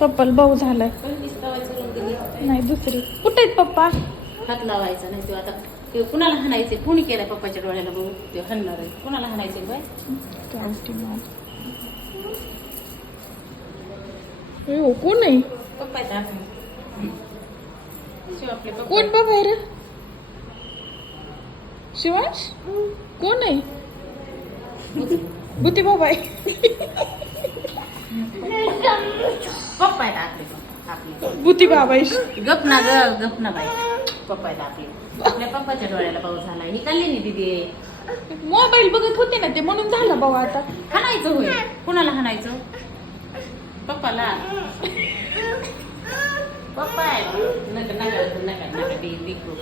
पप्पाला भाऊ झालाय. नाही दुसरी. कुठे आहेत पप्पा? हात लावायचा नाही तो आता. ते कुणाला हाणायचे? कुणी केलं पप्पाच्या डोळ्याला बघू ते हाणणार आहे. कुणाला हाणायचे बाय हो कोण आहे? पप्पा आहेत आपले. शिव आपले पप्पा. कोण बा बाहेर शिवांश? कोण आहे? भूती बाबा आहे पप्पा आहेत आपले पप्पा आपले भूती बाबा आहे गप ना ग गप ना बाई. पप्पा आहेत आपले आपल्या पप्पाच्या डोळ्याला पाऊस झाला ही कल्याणी दिदी. मोबाईल बघत होते ना ते म्हणून झालं भाऊ आता. हाणायचं होय. कुणाला हाणायचं? पप्पाला. पप्पा आहे. नका नका नका नका ते दिकू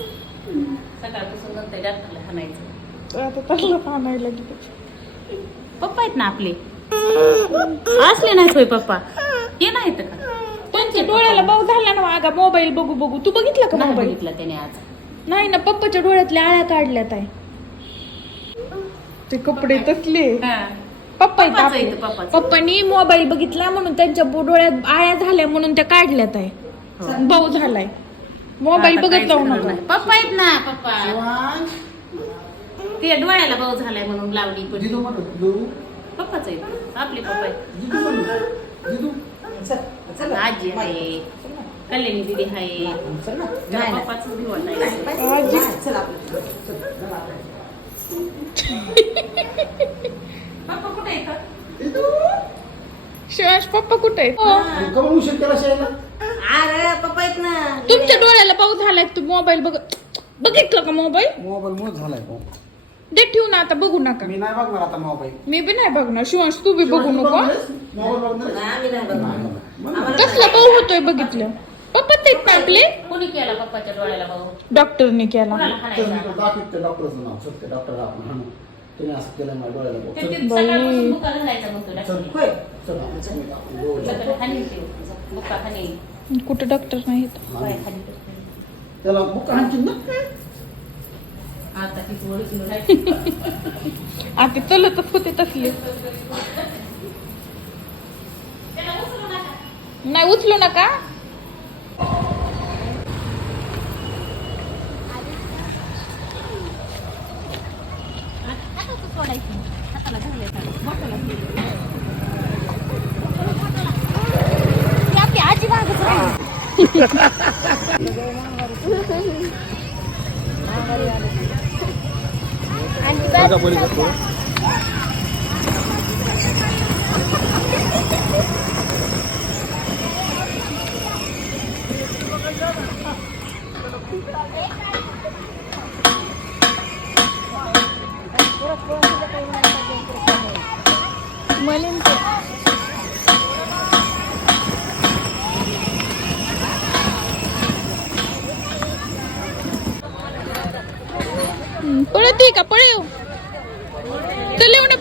सकाळपासून नंतर डॉक्टरला हाणायचं. तर आता त्याला आणायला गेले पप्पा आहेत ना आपले? असले नाहीत होय पप्पा हे नाहीत का त्यांच्या डोळ्याला भाऊ झाला ना मागा? मोबाईल बघू बघू. तू बघितला का नाही मोबाईल? बघितला त्याने आज. नाही ना पप्पाच्या डोळ्यातल्या आळ्या काढल्यात आहे ते कपडे तसले. पप्पा आहेत पप्पाचं आपले. इथं, पप्पाचं. पप्पानी मोबाईल बघितला म्हणून त्यांच्या बो- डोळ्यात आळ्या झाल्या म्हणून त्या काढल्यात आहे हो. भाऊ झालाय. मोबाईल आता बघत काहीच जाऊ नका. नाही. पप्पा आहेत ना पप्पा. ते डोळ्याला भाऊ झालाय म्हणून लावली पप्पाच आहेत आपले पप्पा आहेत. आजी आहे कल्याणी दिदी आहे पप्पाच पप्पा कुठे येतात शिवाश पप्पा कुठे आहेत हो. पप्पा आहेत ना. तुमच्या डोळ्याला भाऊ झालाय तू मोबाईल बघ. बघितलं का मोबाईल? मोबाईल मुळे झालाय. दे ठेवू ना आता बघू नका. मी नाही बघणार आता मोबाईल. मी बी नाही बघणार. शिवांश तू बी बघू नको मोबाईल बघणार आम्ही नाही बघणार. कसला भाऊ होतोय बघितलं? पप्पा ते टाकले? कोणी केला पप्पाच्या डोळ्याला भाऊ? डॉक्टरने केला. कोणाला हाणायचा? दाखवते डॉक्टरचं नाव. सत्य डॉक्टर आपण तुम्ही असं केलं माझ्या डोळ्याला. ते- चल, ते सकाळपासून चल. चल, आपण आपण. कुठे डॉक्टर नाहीत? पाय खाली करते. त्याला बुक ना? आता चलतच होते तसले त्याला उचलू नका. नाही उचलू नका आपली आजी मागच राहिली. म्हणेन ते हम्म, पळत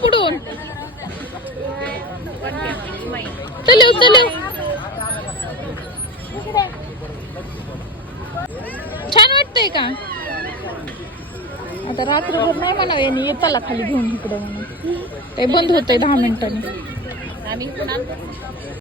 कुठून? का पळेव पुढून छान वाटतंय का? आता रात्रभर नाही म्हणावं यांनी येताला खाली घेऊन इकडे म्हणून ते बंद होतंय दहा मिनिटांनी.